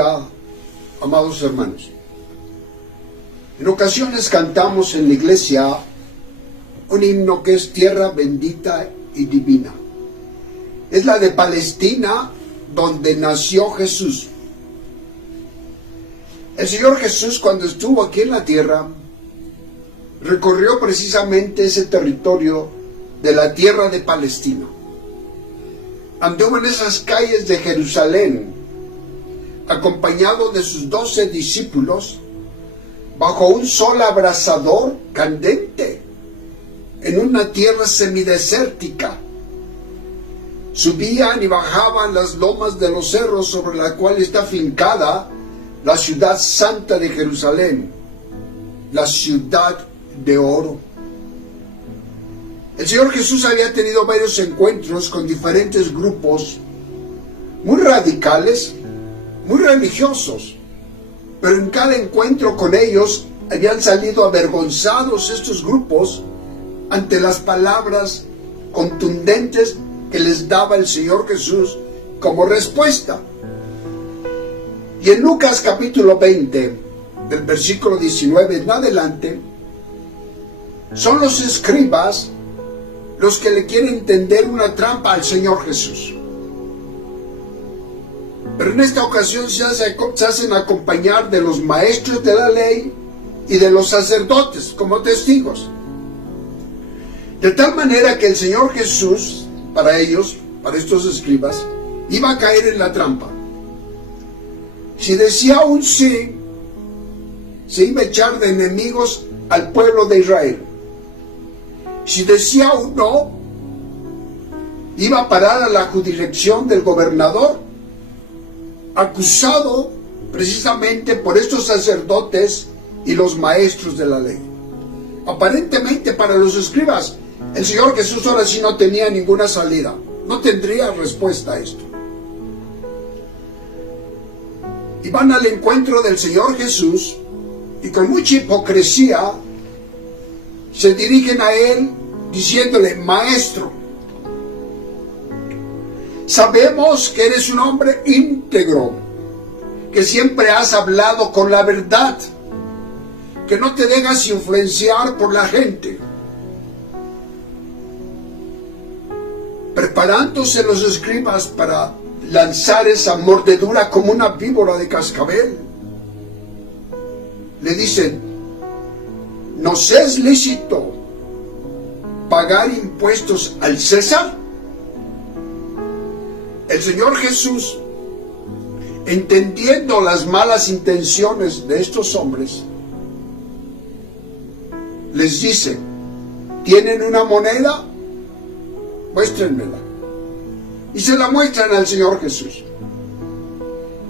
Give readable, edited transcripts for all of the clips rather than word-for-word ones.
día, amados hermanos. En ocasiones cantamos en la iglesia un himno que es tierra bendita y divina. Es la de Palestina, donde nació Jesús. El Señor Jesús, cuando estuvo aquí en la tierra, recorrió precisamente ese territorio de la tierra de Palestina. Anduvo en esas calles de Jerusalén, acompañado de sus 12 discípulos, bajo un sol abrasador candente, en una tierra semidesértica. Subían y bajaban las lomas de los cerros sobre la cual está fincada la ciudad santa de Jerusalén, la ciudad de oro. El Señor Jesús había tenido varios encuentros con diferentes grupos muy radicales, muy religiosos, pero en cada encuentro con ellos habían salido avergonzados estos grupos ante las palabras contundentes que les daba el Señor Jesús como respuesta. Y en Lucas capítulo 20, del versículo 19 en adelante, son los escribas los que le quieren tender una trampa al Señor Jesús. Pero en esta ocasión se hacen acompañar de los maestros de la ley y de los sacerdotes como testigos. De tal manera que el Señor Jesús, para ellos, para estos escribas, iba a caer en la trampa. Si decía un sí, se iba a echar de enemigos al pueblo de Israel. Si decía un no, iba a parar a la jurisdicción del gobernador, acusado precisamente por estos sacerdotes y los maestros de la ley. Aparentemente para los escribas, el Señor Jesús ahora sí no tenía ninguna salida, no tendría respuesta a esto. Y van al encuentro del Señor Jesús y con mucha hipocresía se dirigen a Él diciéndole: Maestro, sabemos que eres un hombre íntegro, que siempre has hablado con la verdad, que no te dejas influenciar por la gente. Preparándose los escribas para lanzar esa mordedura como una víbora de cascabel, le dicen: ¿nos es lícito pagar impuestos al César? El Señor Jesús, entendiendo las malas intenciones de estos hombres, les dice: ¿tienen una moneda? Muéstrenmela. Y se la muestran al Señor Jesús.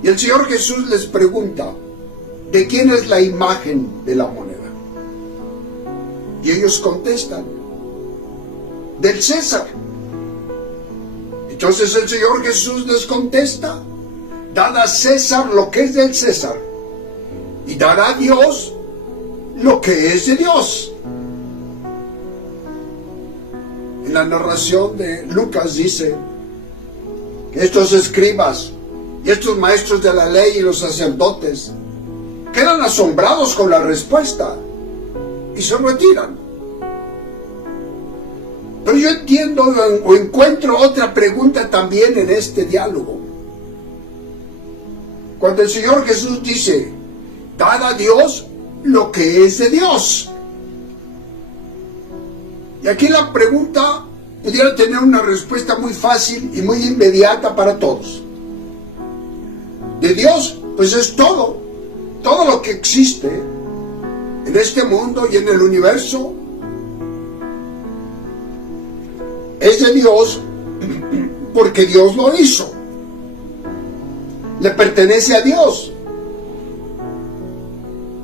Y el Señor Jesús les pregunta: ¿de quién es la imagen de la moneda? Y ellos contestan: del César. Entonces el Señor Jesús les contesta: dad a César lo que es del César, y dará a Dios lo que es de Dios. En la narración de Lucas dice que estos escribas y estos maestros de la ley y los sacerdotes quedan asombrados con la respuesta y se retiran. Pero yo entiendo o encuentro otra pregunta también en este diálogo. Cuando el Señor Jesús dice: dad a Dios lo que es de Dios. Y aquí la pregunta pudiera tener una respuesta muy fácil y muy inmediata para todos. De Dios, pues es todo. Todo lo que existe en este mundo y en el universo es de Dios porque Dios lo hizo. Le pertenece a Dios.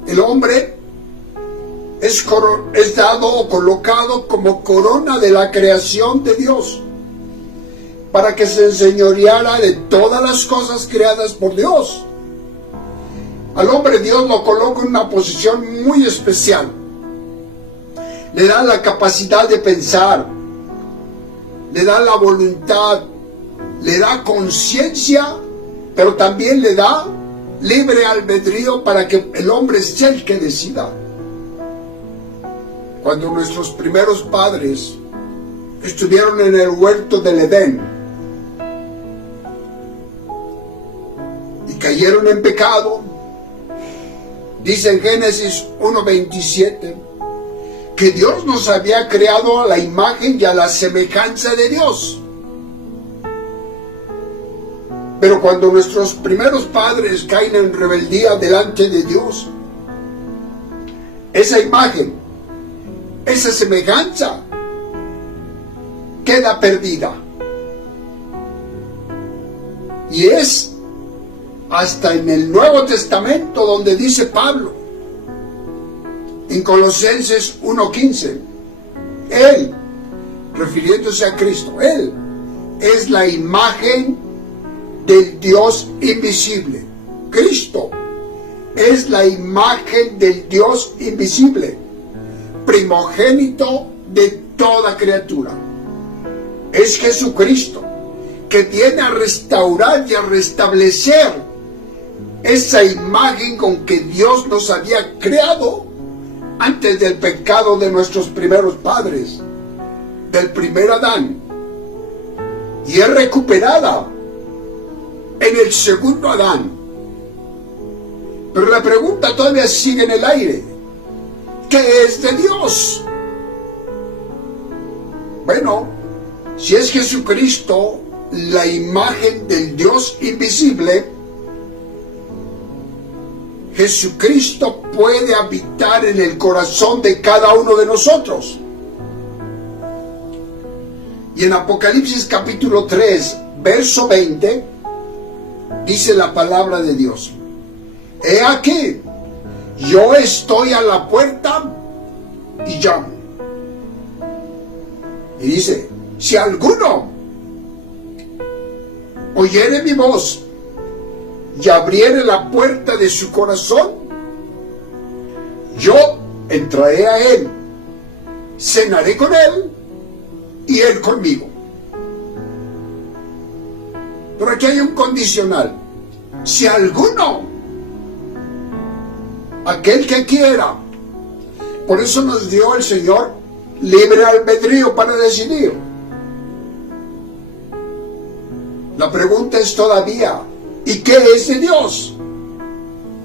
El hombre es dado o colocado como corona de la creación de Dios, para que se enseñoreara de todas las cosas creadas por Dios. Al hombre Dios lo coloca en una posición muy especial. Le da la capacidad de pensar, le da la voluntad, le da conciencia, pero también le da libre albedrío para que el hombre sea el que decida. Cuando nuestros primeros padres estuvieron en el huerto del Edén y cayeron en pecado, dice en Génesis 1:27 que Dios nos había creado a la imagen y a la semejanza de Dios. Pero cuando nuestros primeros padres caen en rebeldía delante de Dios, esa imagen, esa semejanza, queda perdida. Y es hasta en el Nuevo Testamento donde dice Pablo, en Colosenses 1:15, Él, refiriéndose a Cristo, Él es la imagen del Dios invisible. Cristo es la imagen del Dios invisible, primogénito de toda criatura. Es Jesucristo que viene a restaurar y a restablecer esa imagen con que Dios nos había creado antes del pecado de nuestros primeros padres, del primer Adán, y es recuperada en el segundo Adán. Pero la pregunta todavía sigue en el aire: ¿qué es de Dios? Bueno, si es Jesucristo la imagen del Dios invisible, Jesucristo puede habitar en el corazón de cada uno de nosotros. Y en Apocalipsis capítulo 3, verso 20, dice la palabra de Dios: he aquí, yo estoy a la puerta y llamo. Y dice: si alguno oyere mi voz y abriere la puerta de su corazón, yo entraré a él, cenaré con él y él conmigo. Pero aquí hay un condicional: si alguno, aquel que quiera. Por eso nos dio el Señor libre albedrío para decidir. La pregunta es todavía: ¿y qué es de Dios?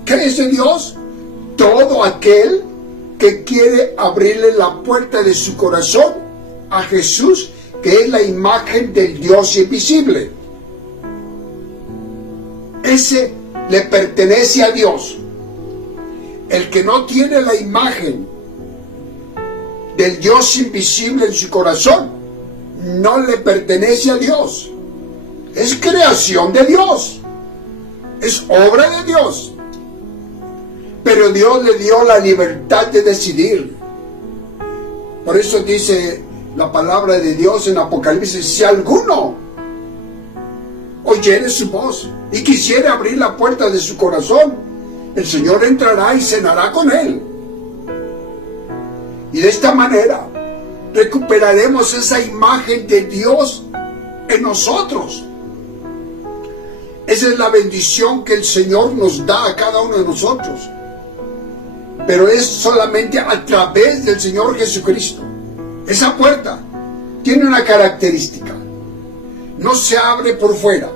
¿Qué es de Dios? Todo aquel que quiere abrirle la puerta de su corazón a Jesús, que es la imagen del Dios invisible. Ese le pertenece a Dios. El que no tiene la imagen del Dios invisible en su corazón, no le pertenece a Dios. Es creación de Dios, es obra de Dios, pero Dios le dio la libertad de decidir. Por eso dice la palabra de Dios en Apocalipsis: si alguno oyere su voz y quisiera abrir la puerta de su corazón, el Señor entrará y cenará con él. Y de esta manera recuperaremos esa imagen de Dios en nosotros. Esa es la bendición que el Señor nos da a cada uno de nosotros. Pero es solamente a través del Señor Jesucristo. Esa puerta tiene una característica: no se abre por fuera.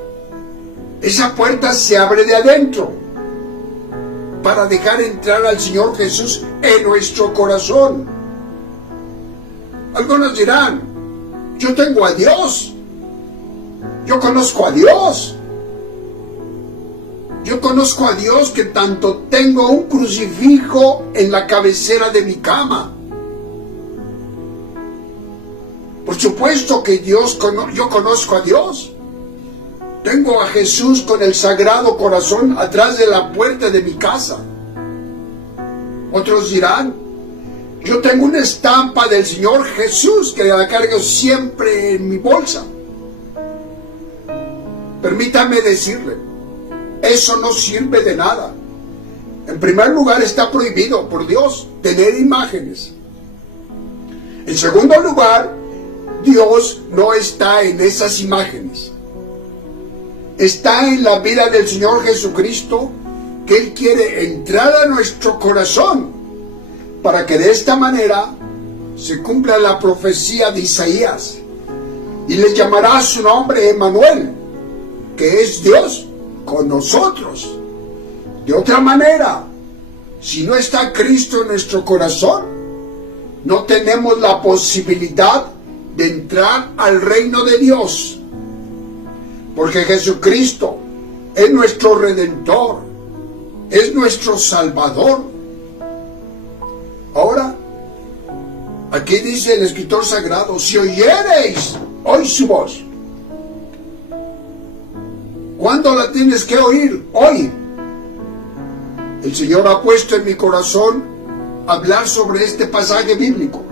Esa puerta se abre de adentro, para dejar entrar al Señor Jesús en nuestro corazón. Algunos dirán: yo tengo a Dios, yo conozco a Dios. Yo conozco a Dios que tanto tengo un crucifijo en la cabecera de mi cama. Por supuesto que yo conozco a Dios. Tengo a Jesús con el Sagrado Corazón atrás de la puerta de mi casa. Otros dirán: yo tengo una estampa del Señor Jesús que la cargo siempre en mi bolsa. Permítame decirle, eso no sirve de nada. En primer lugar, está prohibido por Dios tener imágenes. En segundo lugar, Dios no está en esas imágenes. Está en la vida del Señor Jesucristo que Él quiere entrar a nuestro corazón para que de esta manera se cumpla la profecía de Isaías. Y les llamará su nombre Emmanuel, que es Dios con nosotros. De otra manera, si no está Cristo en nuestro corazón, no tenemos la posibilidad de entrar al reino de Dios. Porque Jesucristo es nuestro Redentor, es nuestro Salvador. Ahora, aquí dice el escritor sagrado, si oyereis hoy su voz. ¿Cuándo la tienes que oír? Hoy. El Señor ha puesto en mi corazón hablar sobre este pasaje bíblico.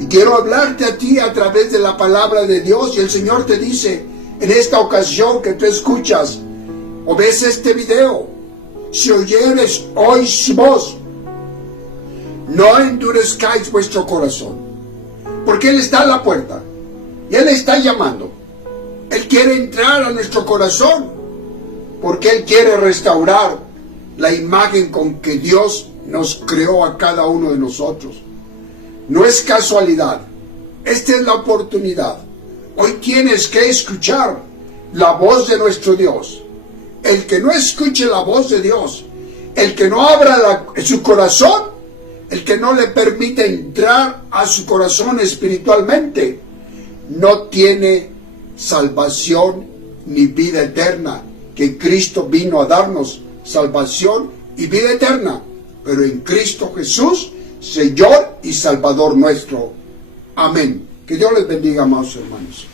Y quiero hablarte a ti a través de la palabra de Dios. Y el Señor te dice, en esta ocasión que tú escuchas o ves este video, si oyeres hoy su voz, no endurezcáis vuestro corazón. Porque Él está a la puerta. Y Él está llamando. Él quiere entrar a nuestro corazón. Porque Él quiere restaurar la imagen con que Dios nos creó a cada uno de nosotros. No es casualidad. Esta es la oportunidad. Hoy tienes que escuchar la voz de nuestro Dios. El que no escuche la voz de Dios, el que no abra su corazón, el que no le permite entrar a su corazón espiritualmente, no tiene salvación ni vida eterna, que Cristo vino a darnos salvación y vida eterna, pero en Cristo Jesús, Señor y Salvador nuestro. Amén. Que Dios les bendiga, amados hermanos.